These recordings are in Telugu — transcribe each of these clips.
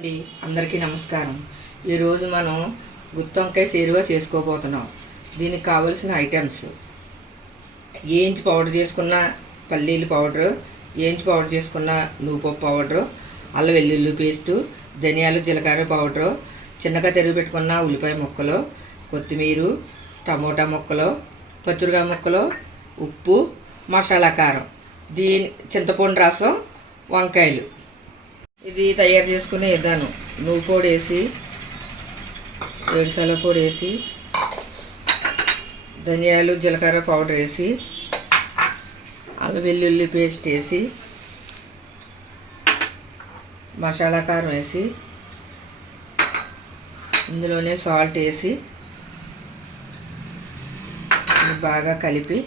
అండి అందరికీ నమస్కారం. ఈరోజు మనం గుత్తొంకాయ సేరువా చేసుకోబోతున్నాం. దీనికి కావలసిన ఐటమ్స్: ఏంచి పౌడర్ చేసుకున్న పల్లీలు పౌడరు, ఏంచి పౌడర్ చేసుకున్న నువ్వుపప్పు పౌడరు, అల్లం వెల్లుల్లి పేస్టు, ధనియాలు జీలకర్ర పౌడరు, చిన్నగా తరిగి పెట్టుకున్న ఉల్లిపాయ ముక్కలు, కొత్తిమీర, టమోటా ముక్కలు, పచ్చిమిరపకాయ ముక్కలు, ఉప్పు, మసాలా కారం, చింతపండు రసం, వంకాయలు. ఇది తయారు చేసుకునే విధానం: నువ్వు పొడి వేసి, ఏడుసాల పొడి వేసి, ధనియాలు జీలకర్ర పౌడర్ వేసి, అల్లం వెల్లుల్లి పేస్ట్ వేసి, మసాలా కారం వేసి, ఇందులోనే సాల్ట్ వేసి బాగా కలిపి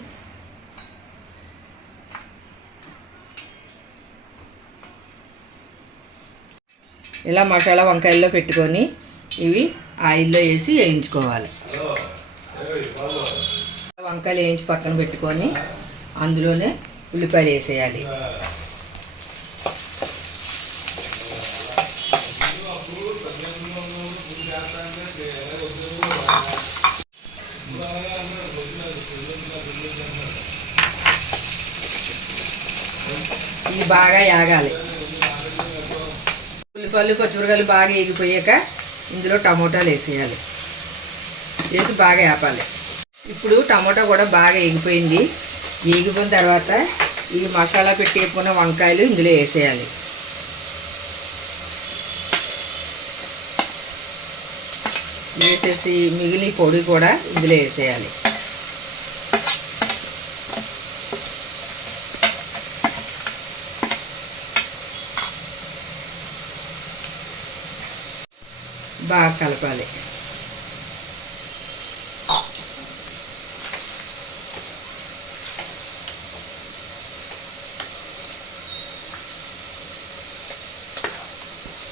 ఇలా మసాలా వంకాయల్లో పెట్టుకొని ఇవి ఆయిల్లో వేసి వేయించుకోవాలి. వంకాయలు వేయించి పక్కన పెట్టుకొని అందులోనే ఉల్లిపాయలు వేసేయాలి. ఇది బాగా యాగాలి. ఉల్లిపాయలు పచ్చిమిరపకాయలు బాగా వేగిపోయాక ఇందులో టమోటాలు వేసేయాలి. వేసి బాగా వేపాలి. ఇప్పుడు టమోటా కూడా బాగా వేగిపోయింది. వేగిపోయిన తర్వాత ఈ మసాలా పెట్టి వేపుకున్న వంకాయలు ఇందులో వేసేయాలి. వేసేసి మిగిలిన పొడి కూడా ఇందులో వేసేయాలి. బాగా కలపాలి.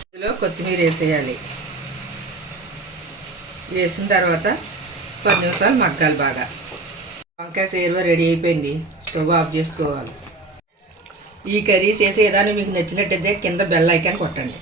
ఇందులో కొత్తిమీర వేసేయాలి. వేసిన తర్వాత 10 నిమిషాలు మగ్గాలి బాగా. వంకాయ సేరువా రెడీ అయిపోయింది. స్టవ్ ఆఫ్ చేసుకోవాలి. ఈ కర్రీ చేసే విధానం మీకు నచ్చినట్టయితే కింద బెల్ ఐకాన్ కొట్టండి.